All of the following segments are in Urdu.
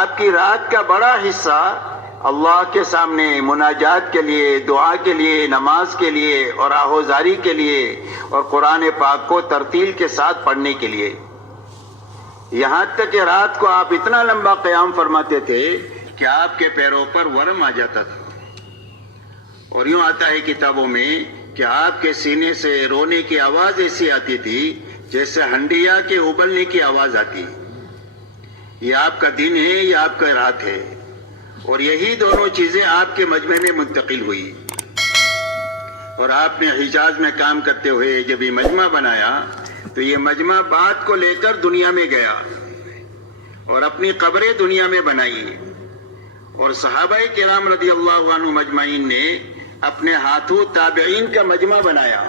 آپ کی رات کا بڑا حصہ اللہ کے سامنے مناجات کے لیے، دعا کے لیے، نماز کے لیے اور آہوزاری کے لیے اور قرآن پاک کو ترتیل کے ساتھ پڑھنے کے لیے. یہاں تک کہ رات کو آپ اتنا لمبا قیام فرماتے تھے کہ آپ کے پیروں پر ورم آ جاتا تھا. اور یوں آتا ہے کتابوں میں کہ آپ کے سینے سے رونے کی آواز ایسی آتی تھی جیسے ہنڈیا کے ابلنے کی آواز آتی. یہ آپ کا دن ہے، یہ آپ کا رات ہے. اور یہی دونوں چیزیں آپ کے مجمع میں منتقل ہوئی. اور آپ نے حجاز میں کام کرتے ہوئے جب یہ مجمع بنایا تو یہ مجمع بات کو لے کر دنیا میں گیا اور اپنی قبریں دنیا میں بنائی. اور صحابہ کرام رضی اللہ عنہ مجمعین نے اپنے ہاتھوں تابعین کا مجمع بنایا.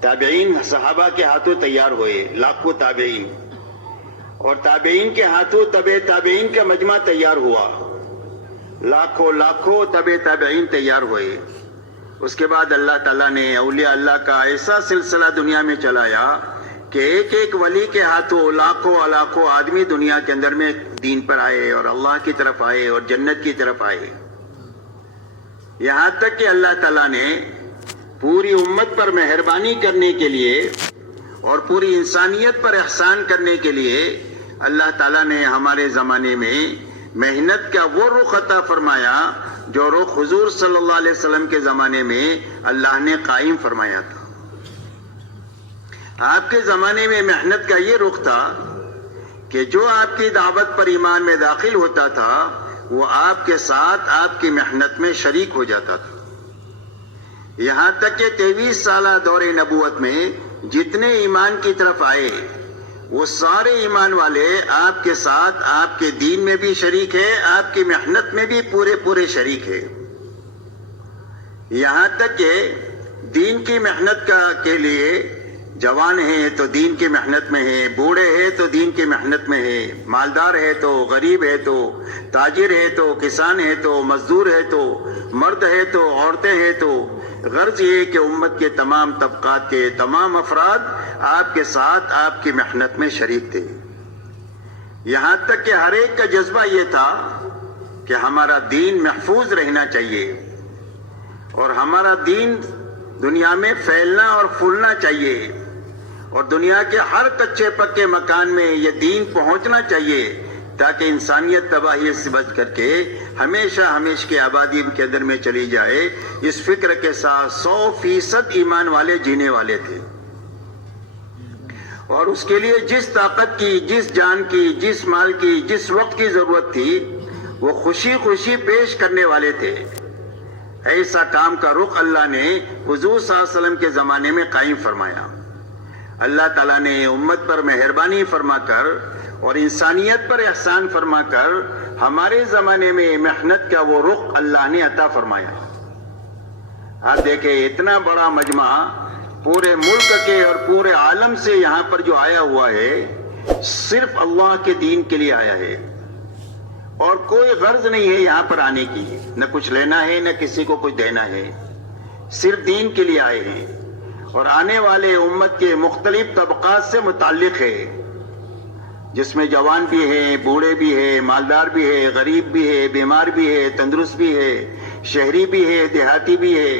تابعین صحابہ کے ہاتھوں تیار ہوئے، لاکھوں تابعین، اور تابعین کے ہاتھوں تبع تابعین کا مجمع تیار ہوا، لاکھوں تبع تابعین تیار ہوئے. اس کے بعد اللہ تعالیٰ نے اولیاء اللہ کا ایسا سلسلہ دنیا میں چلایا کہ ایک ایک ولی کے ہاتھوں لاکھوں آدمی دنیا کے اندر میں دین پر آئے اور اللہ کی طرف آئے اور جنت کی طرف آئے. یہاں تک کہ اللہ تعالیٰ نے پوری امت پر مہربانی کرنے کے لیے اور پوری انسانیت پر احسان کرنے کے لیے اللہ تعالیٰ نے ہمارے زمانے میں محنت کا وہ رخ عطا فرمایا جو رخ حضور صلی اللہ علیہ وسلم کے زمانے میں اللہ نے قائم فرمایا تھا. آپ کے زمانے میں محنت کا یہ رخ تھا کہ جو آپ کی دعوت پر ایمان میں داخل ہوتا تھا وہ آپ کے ساتھ آپ کی محنت میں شریک ہو جاتا تھا. یہاں تک کہ 23 سالہ دور نبوت میں جتنے ایمان کی طرف آئے وہ سارے ایمان والے آپ کے ساتھ آپ کے دین میں بھی شریک ہے، آپ کی محنت میں بھی پورے شریک ہے. یہاں تک کہ دین کی محنت کے لیے جوان ہیں تو دین کی محنت میں ہے، بوڑھے ہیں تو دین کی محنت میں ہے، مالدار ہے تو غریب ہے تو تاجر ہے تو کسان ہے تو مزدور ہے تو مرد ہے تو عورتیں ہیں تو غرض یہ کہ امت کے تمام طبقات کے تمام افراد آپ کے ساتھ آپ کی محنت میں شریک تھے. یہاں تک کہ ہر ایک کا جذبہ یہ تھا کہ ہمارا دین محفوظ رہنا چاہیے اور ہمارا دین دنیا میں پھیلنا اور پھولنا چاہیے اور دنیا کے ہر کچے پکے مکان میں یہ دین پہنچنا چاہیے تاکہ انسانیت تباہی سے بچ کر کے ہمیشہ کی آبادی کے اندر میں چلی جائے. اس فکر کے ساتھ 100% ایمان والے جینے والے تھے اور اس کے لیے جس طاقت کی، جس جان کی، جس مال کی، جس وقت کی ضرورت تھی وہ خوشی پیش کرنے والے تھے. ایسا کام کا رخ اللہ نے حضور صلی اللہ علیہ وسلم کے زمانے میں قائم فرمایا. اللہ تعالیٰ نے امت پر مہربانی فرما کر اور انسانیت پر احسان فرما کر ہمارے زمانے میں محنت کا وہ رخ اللہ نے عطا فرمایا. آپ دیکھیں اتنا بڑا مجمع پورے ملک کے اور پورے عالم سے یہاں پر جو آیا ہوا ہے صرف اللہ کے دین کے لیے آیا ہے اور کوئی غرض نہیں ہے یہاں پر آنے کی، نہ کچھ لینا ہے نہ کسی کو کچھ دینا ہے، صرف دین کے لیے آئے ہیں. اور آنے والے امت کے مختلف طبقات سے متعلق ہے جس میں جوان بھی ہے، بوڑھے بھی ہے، مالدار بھی ہے، غریب بھی ہے، بیمار بھی ہے، تندرست بھی ہے، شہری بھی ہے، دیہاتی بھی ہے،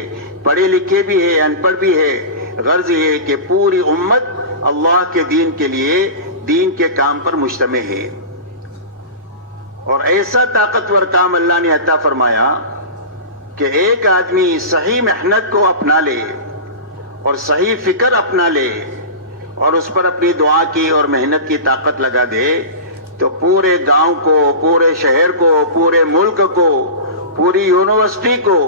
پڑھے لکھے بھی ہے، ان پڑھ بھی ہے. غرض یہ کہ پوری امت اللہ کے دین کے لیے دین کے کام پر مجتمع ہے. اور ایسا طاقتور کام اللہ نے عطا فرمایا کہ ایک آدمی صحیح محنت کو اپنا لے اور صحیح فکر اپنا لے اور اس پر اپنی دعا کی اور محنت کی طاقت لگا دے تو پورے گاؤں کو، پورے شہر کو، پورے ملک کو، پوری یونیورسٹی کو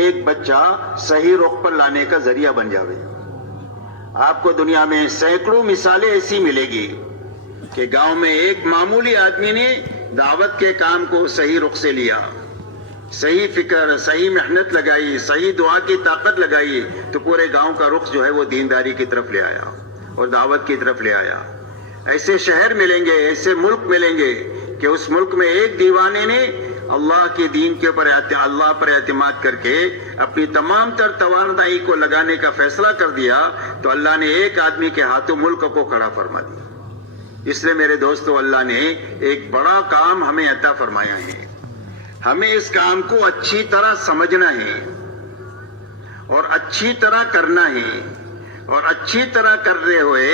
ایک بچہ صحیح رخ پر لانے کا ذریعہ بن جاوے. آپ کو دنیا میں سینکڑوں مثالیں ایسی ملے گی کہ گاؤں میں ایک معمولی آدمی نے دعوت کے کام کو صحیح رخ سے لیا، صحیح فکر، صحیح محنت لگائی، صحیح دعا کی طاقت لگائی تو پورے گاؤں کا رخ جو ہے وہ دینداری کی طرف لے آیا اور دعوت کی طرف لے آیا. ایسے شہر ملیں گے، ایسے ملک ملیں گے کہ اس ملک میں ایک دیوانے نے اللہ کے دین کے اوپر اللہ پر اعتماد کر کے اپنی تمام تر توانائی کو لگانے کا فیصلہ کر دیا تو اللہ نے ایک آدمی کے ہاتھوں ملک کو کھڑا فرما دیا. اس لیے میرے دوستو اللہ نے ایک بڑا کام ہمیں عطا فرمایا ہے. ہمیں اس کام کو اچھی طرح سمجھنا ہے اور اچھی طرح کرنا ہے اور اچھی طرح کرتے ہوئے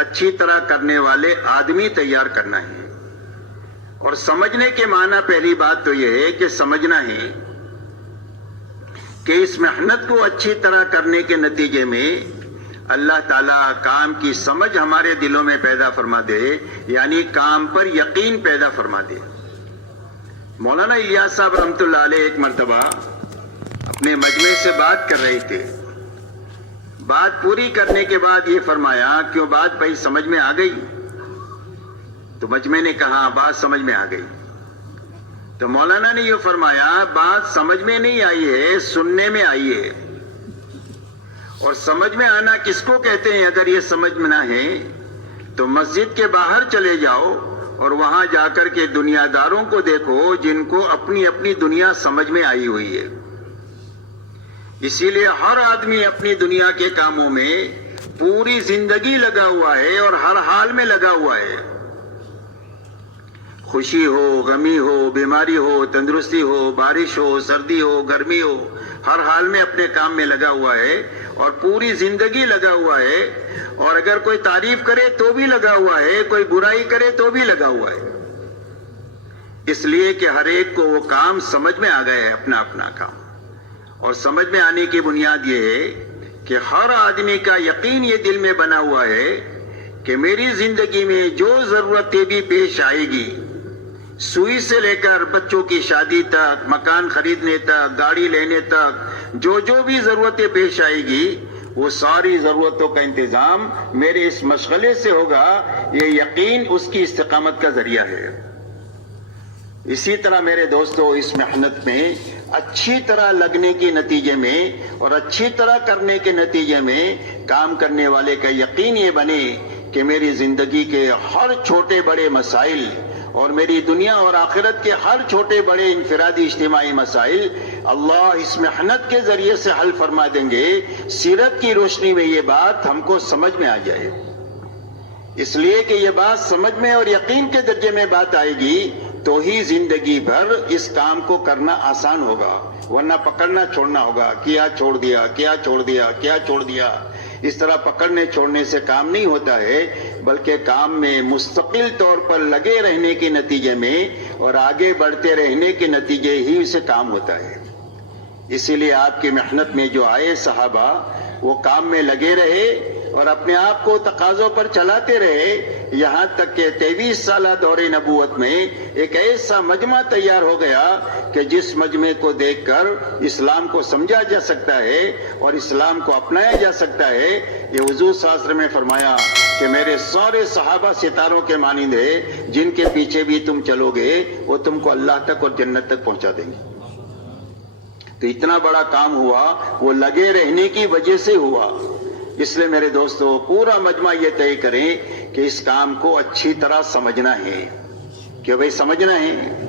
اچھی طرح کرنے والے آدمی تیار کرنا ہے. اور سمجھنے کے معنی پہلی بات تو یہ ہے کہ سمجھنا ہے کہ اس محنت کو اچھی طرح کرنے کے نتیجے میں اللہ تعالیٰ کام کی سمجھ ہمارے دلوں میں پیدا فرما دے, یعنی کام پر یقین پیدا فرما دے. مولانا الیاس صاحب رحمۃ اللہ علیہ ایک مرتبہ اپنے مجمع سے بات کر رہے تھے. بات پوری کرنے کے بعد یہ فرمایا, کیوں بات بھائی سمجھ میں آ گئی؟ تو مجمع نے کہا بات سمجھ میں آ گئی. تو مولانا نے یہ فرمایا بات سمجھ میں نہیں آئی ہے, سننے میں آئی ہے. اور سمجھ میں آنا کس کو کہتے ہیں؟ اگر یہ سمجھ میں نہ ہے تو مسجد کے باہر چلے جاؤ اور وہاں جا کر کے دنیا داروں کو دیکھو جن کو اپنی اپنی دنیا سمجھ میں آئی ہوئی ہے. اسی لیے ہر آدمی اپنی دنیا کے کاموں میں پوری زندگی لگا ہوا ہے اور ہر حال میں لگا ہوا ہے. خوشی ہو, غمی ہو, بیماری ہو, تندرستی ہو, بارش ہو, سردی ہو, گرمی ہو, ہر حال میں اپنے کام میں لگا ہوا ہے اور پوری زندگی لگا ہوا ہے. اور اگر کوئی تعریف کرے تو بھی لگا ہوا ہے, کوئی برائی کرے تو بھی لگا ہوا ہے. اس لیے کہ ہر ایک کو وہ کام سمجھ میں آ گیا ہے, اپنا اپنا کام. اور سمجھ میں آنے کی بنیاد یہ ہے کہ ہر آدمی کا یقین یہ دل میں بنا ہوا ہے کہ میری زندگی میں جو ضرورتیں بھی پیش آئے گی, سوئی سے لے کر بچوں کی شادی تک, مکان خریدنے تک, گاڑی لینے تک, جو بھی ضرورتیں پیش آئے گی وہ ساری ضرورتوں کا انتظام میرے اس مشغلے سے ہوگا. یہ یقین اس کی استقامت کا ذریعہ ہے. اسی طرح میرے دوستو اس محنت میں اچھی طرح لگنے کے نتیجے میں اور اچھی طرح کرنے کے نتیجے میں کام کرنے والے کا یقین یہ بنے کہ میری زندگی کے ہر چھوٹے بڑے مسائل اور میری دنیا اور آخرت کے ہر چھوٹے بڑے انفرادی اجتماعی مسائل اللہ اس محنت کے ذریعے سے حل فرما دیں گے. سیرت کی روشنی میں یہ بات ہم کو سمجھ میں آ جائے. اس لیے کہ یہ بات سمجھ میں اور یقین کے درجے میں بات آئے گی تو ہی زندگی بھر اس کام کو کرنا آسان ہوگا, ورنہ پکڑنا چھوڑنا ہوگا. کیا چھوڑ دیا, کیا چھوڑ دیا, کیا چھوڑ دیا. اس طرح پکڑنے چھوڑنے سے کام نہیں ہوتا ہے, بلکہ کام میں مستقل طور پر لگے رہنے کے نتیجے میں اور آگے بڑھتے رہنے کے نتیجے ہی سے کام ہوتا ہے. اسی لیے آپ کی محنت میں جو آئے صحابہ وہ کام میں لگے رہے اور اپنے آپ کو تقاضوں پر چلاتے رہے, یہاں تک کہ 23 سالہ دور نبوت میں ایک ایسا مجمع تیار ہو گیا کہ جس مجمع کو دیکھ کر اسلام کو سمجھا جا سکتا ہے اور اسلام کو اپنایا جا سکتا ہے. یہ حضور صلی اللہ علیہ وسلم نے فرمایا کہ میرے سارے صحابہ ستاروں کے مانند ہیں, جن کے پیچھے بھی تم چلو گے وہ تم کو اللہ تک اور جنت تک پہنچا دیں گے. تو اتنا بڑا کام ہوا وہ لگے رہنے کی وجہ سے ہوا. اس لیے میرے دوستو پورا مجمع یہ طے کریں کہ اس کام کو اچھی طرح سمجھنا ہے, کہ بھئی سمجھنا ہے